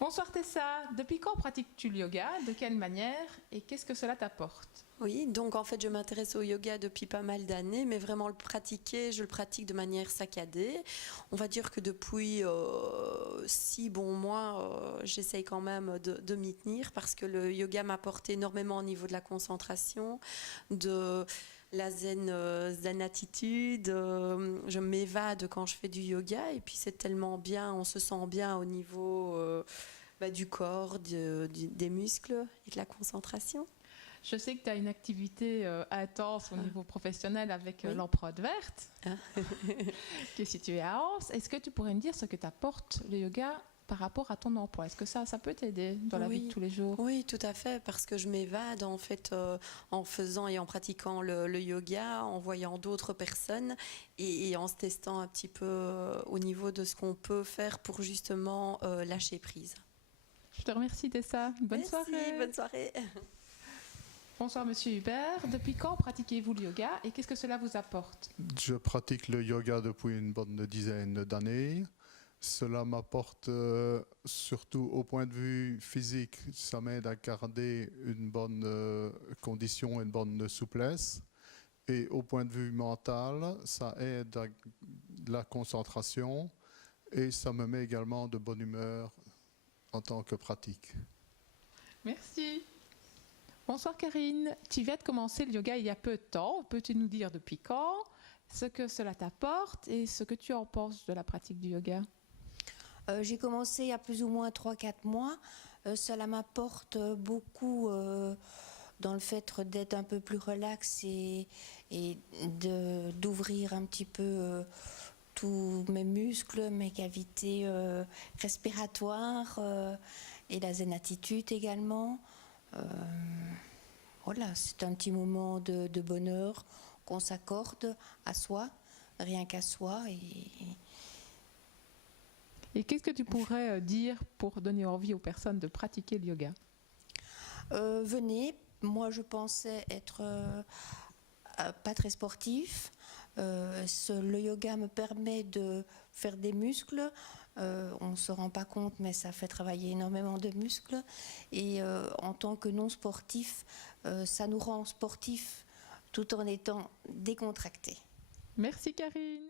Bonsoir Tessa, depuis quand pratiques-tu le yoga? De quelle manière? Et qu'est-ce que cela t'apporte? Oui, donc en fait je m'intéresse au yoga depuis pas mal d'années, mais vraiment le pratiquer, je le pratique de manière saccadée. On va dire que depuis 6 bons mois, j'essaye quand même de m'y tenir parce que le yoga m'apporte énormément au niveau de la concentration, de la zen attitude. Je m'évade quand je fais du yoga et puis c'est tellement bien, on se sent bien au niveau du corps, des muscles et de la concentration. Je sais que tu as une activité intense au niveau professionnel avec Oui. l'Empreinte Verte, Ah. qui est située à Anse. Est-ce que tu pourrais me dire ce que t'apporte le yoga par rapport à ton emploi? Est-ce que ça peut t'aider dans la vie de tous les jours? Oui, tout à fait, parce que je m'évade en fait en faisant et en pratiquant le yoga, en voyant d'autres personnes et en se testant un petit peu au niveau de ce qu'on peut faire pour justement lâcher prise. Je te remercie Tessa. Bonne Merci, soirée. bonne soirée. Bonsoir Monsieur Hubert. Depuis quand pratiquez-vous le yoga et qu'est-ce que cela vous apporte? Je pratique le yoga depuis une bonne dizaine d'années. Cela m'apporte surtout au point de vue physique, ça m'aide à garder une bonne condition, une bonne souplesse. Et au point de vue mental, ça aide à la concentration et ça me met également de bonne humeur en tant que pratique. Merci. Bonsoir Karine. Tu viens de commencer le yoga il y a peu de temps. Peux-tu nous dire depuis quand, ce que cela t'apporte et ce que tu en penses de la pratique du yoga? J'ai commencé il y a plus ou moins 3-4 mois. Cela m'apporte beaucoup dans le fait d'être un peu plus relax et d'ouvrir un petit peu tous mes muscles, mes cavités respiratoires et la zen attitude également. Voilà, c'est un petit moment de bonheur qu'on s'accorde à soi, rien qu'à soi. Et qu'est-ce que tu pourrais dire pour donner envie aux personnes de pratiquer le yoga? Venez, moi je pensais être pas très sportif. Le yoga me permet de faire des muscles. On ne se rend pas compte, mais ça fait travailler énormément de muscles. Et en tant que non sportif, ça nous rend sportifs tout en étant décontractés. Merci Karine.